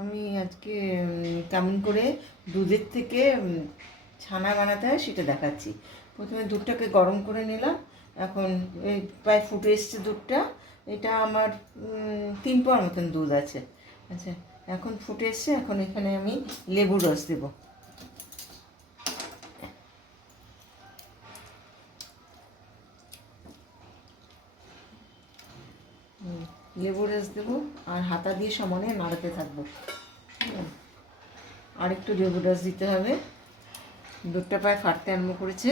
আমি আজকে কেমন করে দুধের থেকে ছানা বানাতে হয় সেটা দেখাচ্ছি। প্রথমে দুধটাকে গরম করে নিলাম। এখন এই প্রায় ফুটে এসছে দুধটা। এটা আমার 3 পোয়ার মতন দুধ আছে। আচ্ছা, এখন ফুটে এসছে। এখন এখানে আমি লেবুর রস দেবো। লেবু রস দেবো আর হাতা দিয়ে সমানে নাড়াতে থাকবো। আর একটু লেবু রস দিতে হবে। দুধটা প্রায় ফাটতে আরম্ভ করেছে।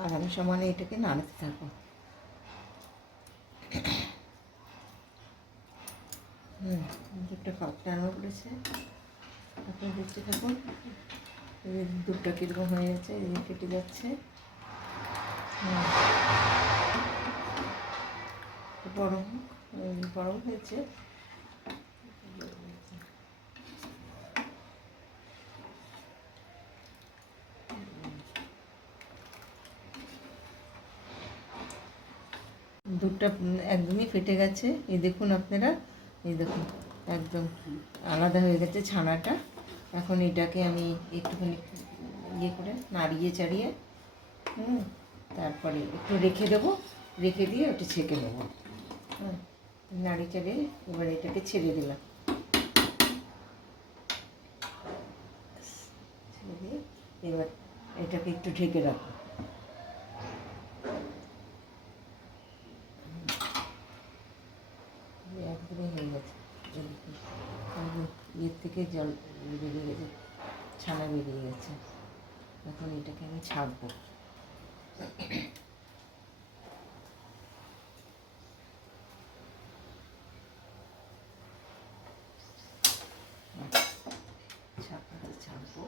আর আমি সমানে এটাকে নাড়াতে থাকবো। দুধটা ফাটতে আরম্ভ করেছে। এখন দেখতে থাকুন দুধটা কীরকম হয়ে গেছে, এই ফেটে যাচ্ছে। গরম হয়েছে। দুধটা একদমই ফেটে গেছে। এই দেখুন আপনারা, এই দেখুন একদম আলাদা হয়ে গেছে ছানাটা। এখন এটাকে আমি একটুখানি ইয়ে করে নাড়িয়ে চাড়িয়ে তারপরে একটু রেখে দেবো। রেখে দিয়ে ওটা ছেঁকে নেবো। নাড়িয়ে চাড়িয়ে এবার এটাকে ছেড়ে দিলাম। ছেড়ে দিয়ে এবার এটাকে একটু ঢেকে রাখবো। একদমই হয়ে গেছে। ইয়ের থেকে জল বেরিয়ে গেছে, ছানা বেরিয়ে গেছে। এখন এটাকে আমি ছাড়বো। ছাড়বো।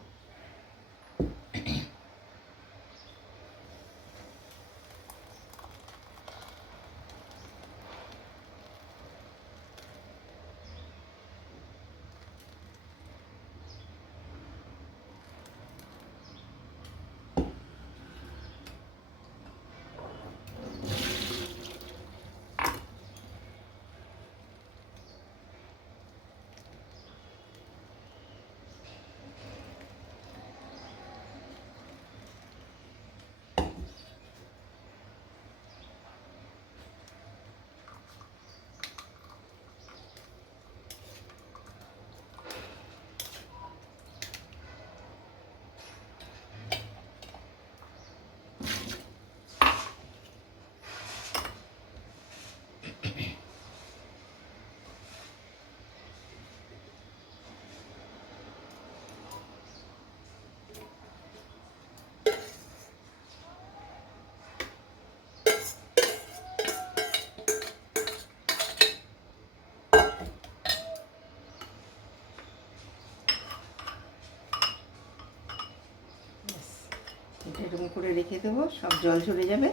এটা এরকম করে রেখে দেবো, সব জল ঝরে যাবে।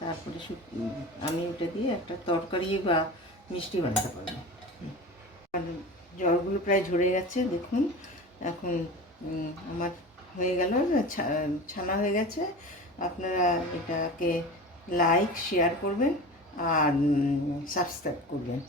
তারপরে আমি ওটা দিয়ে একটা তরকারি বা মিষ্টি বানাতে পারবো। আর জলগুলো প্রায় ঝরে গেছে দেখুন। এখন আমার হয়ে গেল, ছানা হয়ে গেছে। আপনারা এটাকে লাইক শেয়ার করবেন আর সাবস্ক্রাইব করবেন।